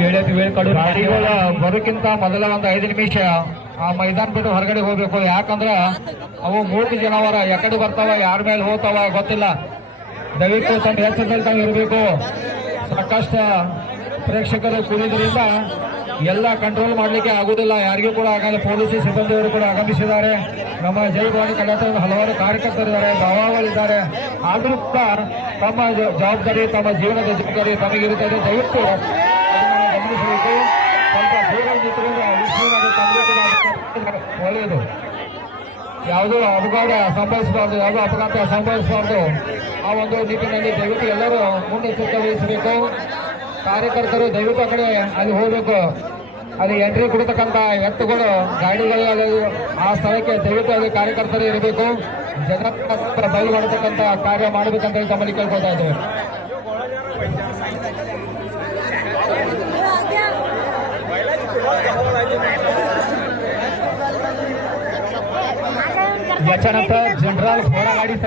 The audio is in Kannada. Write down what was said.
ವೇಳೆ ಕಡು ಗಾಡಿಗಳ ಬರೋಕ್ಕಿಂತ ಮೊದಲ ಒಂದು 5 ನಿಮಿಷ ಆ ಮೈದಾನ ಬಿಟ್ಟು ಹೊರಗಡೆ ಹೋಗ್ಬೇಕು. ಯಾಕಂದ್ರೆ ಅವು ಮೂರ್ತಿ ಜನವರ ಎಕಡೆ ಬರ್ತಾವ, ಯಾರ ಮೇಲೆ ಹೋಗ್ತಾವ ಗೊತ್ತಿಲ್ಲ. ದಯವಿಟ್ಟು ತಮ್ಮ ಎಚ್ಚರದಲ್ಲಿ ತಾವು ಇರಬೇಕು. ಸಾಕಷ್ಟು ಪ್ರೇಕ್ಷಕರು ಕೂಡಿದ್ರಿಂದ ಎಲ್ಲ ಕಂಟ್ರೋಲ್ ಮಾಡ್ಲಿಕ್ಕೆ ಆಗುದಿಲ್ಲ, ಯಾರಿಗೂ ಕೂಡ ಆಗಲ್ಲ. ಪೊಲೀಸ್ ಸಿಬ್ಬಂದಿಯವರು ಕೂಡ ಆಗಮಿಸಿದ್ದಾರೆ. ನಮ್ಮ ಜೈಭವಾನಿ ಕಲಾತಂಡ ಹಲವಾರು ಕಾರ್ಯಕರ್ತರಿದ್ದಾರೆ, ಭಾವಗಳಿದ್ದಾರೆ. ಆದರೂ ಕೂಡ ತಮ್ಮ ಜವಾಬ್ದಾರಿ, ತಮ್ಮ ಜೀವನದ ಜವಾಬ್ದಾರಿ ತಮಗಿರುತ್ತದೆ. ದಯವಿಟ್ಟು ಅದನ್ನು ಗಮನಿಸಬೇಕು. ಸ್ವಲ್ಪ ದೂರ ನಿಂತುಕೊಂಡು ತಂದೆ ಕೂಡ ಒಳ್ಳೆಯದು. ಯಾವುದೋ ಅಪಘಾತ ಸಂಭವಿಸಬಾರ್ದು, ಯಾವುದೋ ಅಪಘಾತ ಸಂಭವಿಸಬಾರ್ದು. ಆ ಒಂದು ನಿಟ್ಟಿನಲ್ಲಿ ದಯವಿಟ್ಟು ಎಲ್ಲರೂ ಮುನ್ನೆಚ್ಚರಿಕೆ ವಹಿಸಬೇಕು. ಕಾರ್ಯಕರ್ತರು ದಯವಿಟ್ಟು ಆ ಕಡೆ ಅಲ್ಲಿ ಹೋಗಬೇಕು. ಅಲ್ಲಿ ಎಂಟ್ರಿ ಕೊಡತಕ್ಕಂಥ ಎತ್ತುಗಳು ಗಾಡಿಗಳು ಆ ಸ್ಥಳಕ್ಕೆ ದಯವಿಟ್ಟು ಅಲ್ಲಿ ಕಾರ್ಯಕರ್ತರು ಇರಬೇಕು. ಜನ ಬಯಲು ಮಾಡತಕ್ಕಂಥ ಕಾರ್ಯ ಮಾಡಬೇಕಂತ ಹೇಳಿ ತಮ್ಮಲ್ಲಿ ಕೇಳ್ಕೊಳ್ತಾ ಇದ್ದೇವೆ. याच्यानंतर जनरल घोडा गाडी